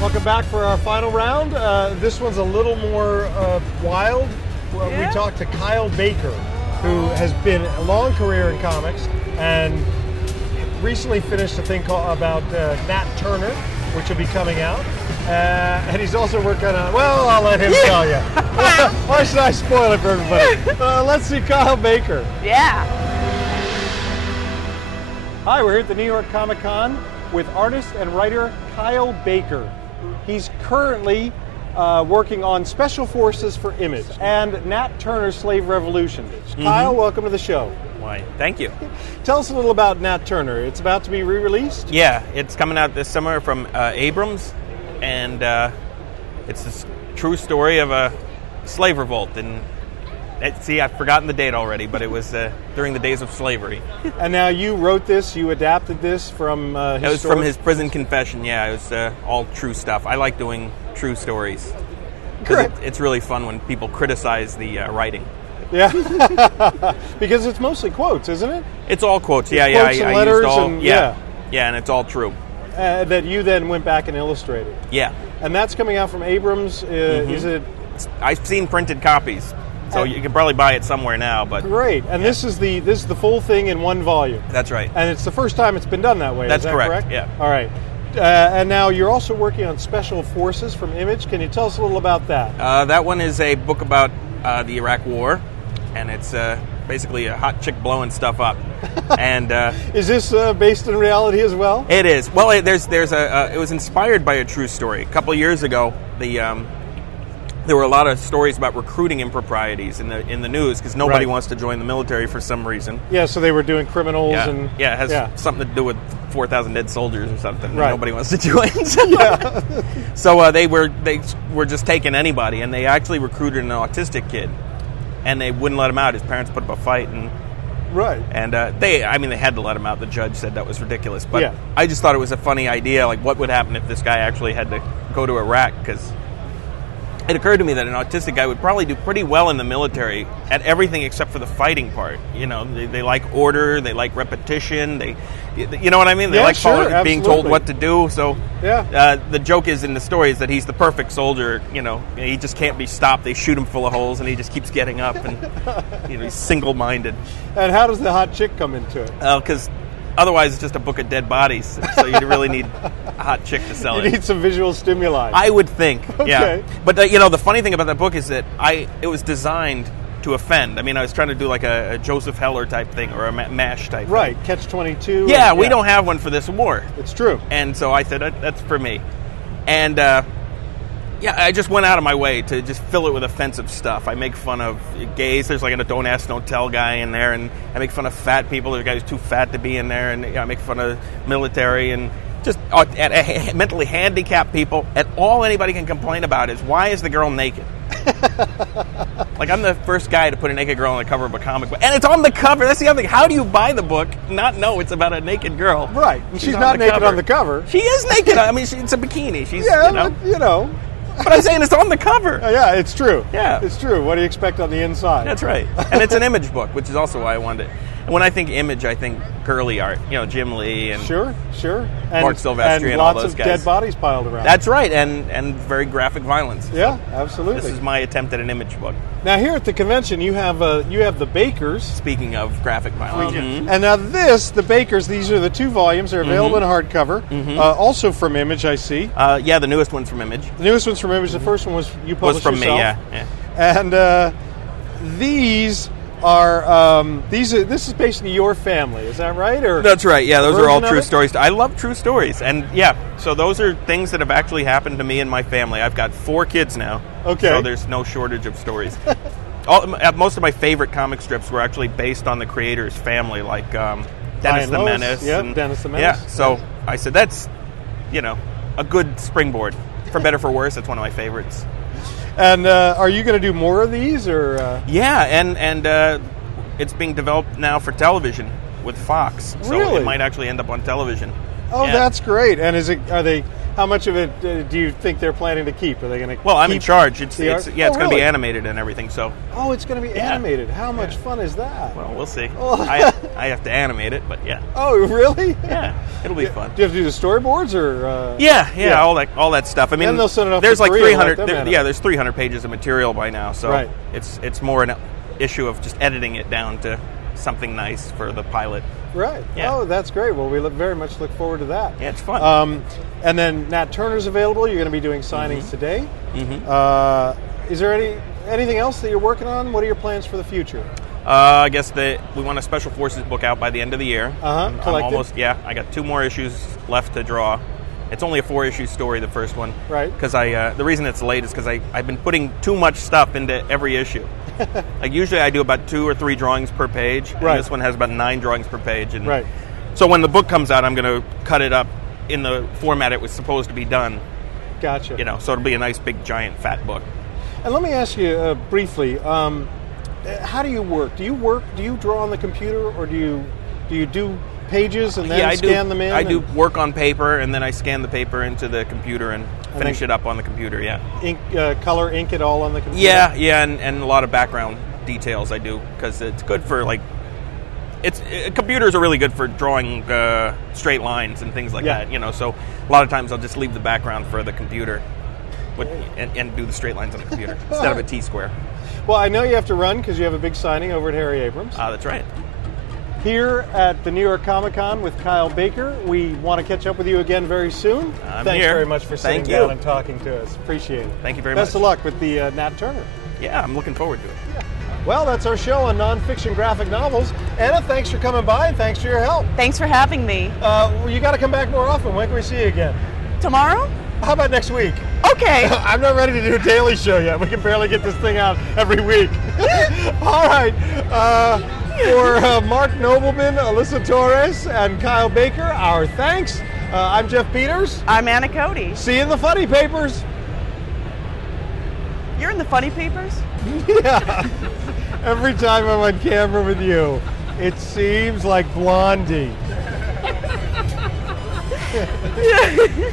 Welcome back for our final round. This one's a little more wild. We talked to Kyle Baker, who has been a long career in comics and recently finished a thing about Nat Turner, which will be coming out. And he's also working on, well, I'll let him tell you. Why should I spoil it for everybody? Let's see Kyle Baker. Yeah. Hi, we're here at the New York Comic Con with artist and writer Kyle Baker. He's currently working on Special Forces for Image and Nat Turner's Slave Revolution. Kyle, welcome to the show. Why, thank you. Tell us a little about Nat Turner. It's about to be re-released? Yeah, it's coming out this summer from Abrams, and it's this true story of a slave revolt. And see, I've forgotten the date already, but it was during the days of slavery. And now you wrote this, you adapted this from his It was story? from his prison confession, yeah. It was all true stuff. I like doing true stories. Correct. It's really fun when people criticize the writing. Yeah, because it's mostly quotes, isn't it? It's all quotes, yeah. Quotes and I letters used all, and, yeah, and it's all true. That you then went back and illustrated. Yeah. And that's coming out from Abrams. Is it? I've seen printed copies. So you can probably buy it somewhere now, but great. And this is the full thing in one volume. That's right. And it's the first time it's been done that way. That's is that correct? Yeah. All right. And now you're also working on Special Forces from Image. Can you tell us a little about that? That one is a book about the Iraq War, and it's basically a hot chick blowing stuff up. And is this based in reality as well? It is. Well, it was inspired by a true story. A couple of years ago, there were a lot of stories about recruiting improprieties in the news because nobody wants to join the military for some reason. Yeah, so they were doing criminals and it has something to do with 4,000 dead soldiers or something. Right. Nobody wants to join. So they were just taking anybody, and they actually recruited an autistic kid, and they wouldn't let him out. His parents put up a fight, and they had to let him out. The judge said that was ridiculous, but I just thought it was a funny idea. Like, what would happen if this guy actually had to go to Iraq? Because it occurred to me that an autistic guy would probably do pretty well in the military at everything except for the fighting part. You know, they like order, they like repetition, you know what I mean? They like being told what to do. So the joke is in the story is that he's the perfect soldier. You know, he just can't be stopped. They shoot him full of holes, and he just keeps getting up, and he's single-minded. And how does the hot chick come into it? Because otherwise, it's just a book of dead bodies. So you really need a hot chick to sell it. You need some visual stimuli. I would think, okay. But the funny thing about that book is that it was designed to offend. I mean, I was trying to do like a Joseph Heller type thing or a MASH type thing. Right, Catch-22. Yeah, we don't have one for this war. It's true. And so I said, that's for me. And I just went out of my way to just fill it with offensive stuff. I make fun of gays. There's like a don't ask, don't tell guy in there, and I make fun of fat people. There's a guy who's too fat to be in there, and I make fun of military and just mentally handicapped people. And all anybody can complain about is, why is the girl naked? Like, I'm the first guy to put a naked girl on the cover of a comic book, and it's on the cover. That's the other thing. How do you buy the book, not know it's about a naked girl? Right, and she's not naked on the cover. She is naked. I mean, it's a bikini. She's but, you know. But I'm saying it's on the cover. Yeah, it's true. Yeah. It's true. What do you expect on the inside? That's right. And it's an Image book, which is also why I wanted it. And when I think Image, I think girly art. You know, Jim Lee and Sure. And Mark Silvestri and all those guys. Lots of dead bodies piled around. That's right, and very graphic violence. Yeah, absolutely. This is my attempt at an Image book. Now here at the convention, you have the Bakers. Speaking of graphic violence. And now the Bakers, these are the 2 volumes. They're available in hardcover. Also from Image, I see. The newest one's from Image. The newest one's from Image. The first one was you published from yourself. me, yeah. And these are this is based on your family, is that right? Or that's right. Yeah, those are all true it? stories. I love true stories, and so those are things that have actually happened to me and my family. I've got 4 kids now, so there's no shortage of stories. Most of my favorite comic strips were actually based on the creator's family, like Dennis the Menace. Yeah, Dennis the Menace. Yeah, so I said that's a good springboard. For better, for worse, it's one of my favorites. And are you going to do more of these, or? Yeah, and it's being developed now for television with Fox, so really? It might actually end up on television. Oh, that's great! And are they How much of it do you think they're planning to keep? Are they going to? Well, I'm in charge. It's going really? to be animated and everything. So. Oh, it's going to be animated. How much fun is that? Well, we'll see. Oh. I have to animate it, but yeah. Oh, really? Yeah, it'll be fun. Do you have to do the storyboards or? Yeah, all that stuff. I mean, then they'll send it off there's to like Korea, 300. let them There's 300 pages of material by now, so it's more an issue of just editing it down to something nice for the pilot. Right. Yeah. Oh, that's great. Well, we very much look forward to that. Yeah, it's fun. And then Nat Turner's available. You're going to be doing signings today. Is there anything else that you're working on? What are your plans for the future? I guess we want a Special Forces book out by the end of the year. Collected? I'm almost, I got 2 more issues left to draw. It's only a 4-issue story, the first one. Right. Because the reason it's late is because I've been putting too much stuff into every issue. Like usually I do about 2 or 3 drawings per page. And this one has about 9 drawings per page. And so when the book comes out, I'm going to cut it up in the format it was supposed to be done. Gotcha. So it'll be a nice, big, giant, fat book. And let me ask you briefly, how do you work? Do you draw on the computer, or do you do pages and then scan them in? I do work on paper, and then I scan the paper into the computer and finish it up on the computer, Ink, color ink it all on the computer? Yeah, and a lot of background details I do, because it's good for, computers are really good for drawing straight lines and things like that, so a lot of times I'll just leave the background for the computer and do the straight lines on the computer instead of a T-square. Well, I know you have to run because you have a big signing over at Harry Abrams. That's right. Here at the New York Comic Con with Kyle Baker. We want to catch up with you again very soon. Thanks very much for sitting down and talking to us. Appreciate it. Thank you very much. Best of luck with the Nat Turner. Yeah, I'm looking forward to it. Yeah. Well, that's our show on nonfiction graphic novels. Anna, thanks for coming by and thanks for your help. Thanks for having me. You got to come back more often. When can we see you again? Tomorrow? How about next week? Okay. I'm not ready to do a daily show yet. We can barely get this thing out every week. All right. For Mark Nobleman, Alyssa Torres, and Kyle Baker, our thanks. I'm Jeff Peters. I'm Anna Cody. See you in the funny papers. You're in the funny papers? Yeah. Every time I'm on camera with you, it seems like Blondie. Yeah.